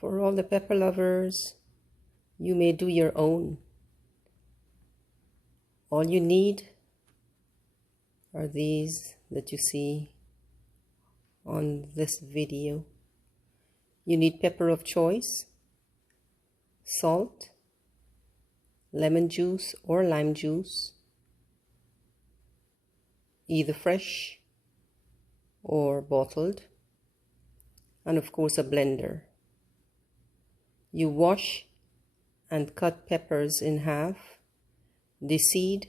For all the pepper lovers, you may do your own. All you need are these that you see on this video. You need pepper of choice, salt, lemon juice or lime juice, either fresh or bottled, and of course a blender. You wash and cut peppers in half, deseed,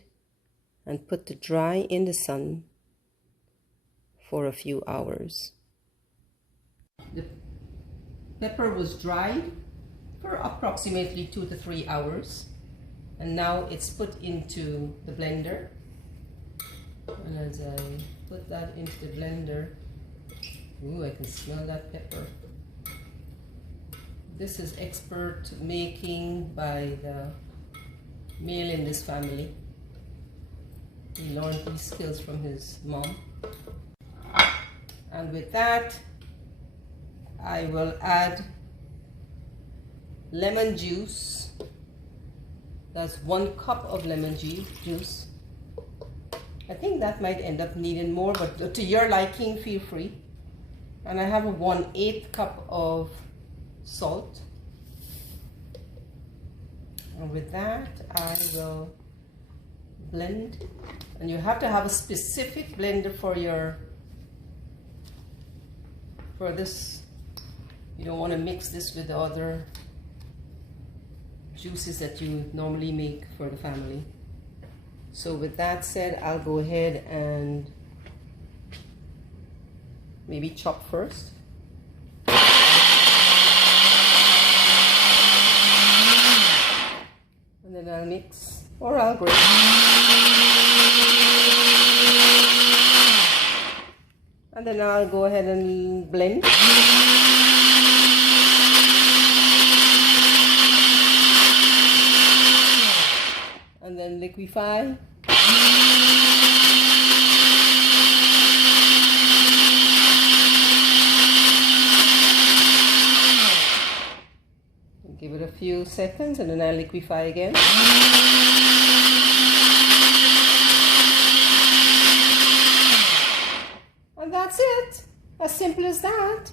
and put to dry in the sun for a few hours. The pepper was dried for approximately 2 to 3 hours, and now it's put into the blender. And as I put that into the blender, ooh, I can smell that pepper. This is expert making by the male in this family. He learned these skills from his mom. And with that, I will add lemon juice. That's 1 cup of lemon juice. I think that might end up needing more, but to your liking, feel free. And I have a 1/8 cup of salt. And with that, I will blend. And you have to have a specific blender for this. You don't want to mix this with the other juices that you normally make for the family. So with that said, I'll go ahead and maybe chop first. And then I'll mix, or I'll grate. And then I'll go ahead and blend. And then liquefy. Give it a few seconds and then I'll liquefy again. And that's it. As simple as that.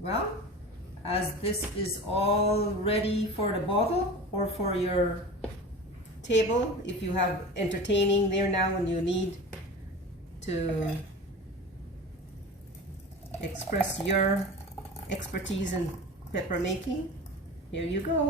Well, as this is all ready for the bottle or for your table, if you have entertaining there now and you need to express your expertise in pepper making, here you go.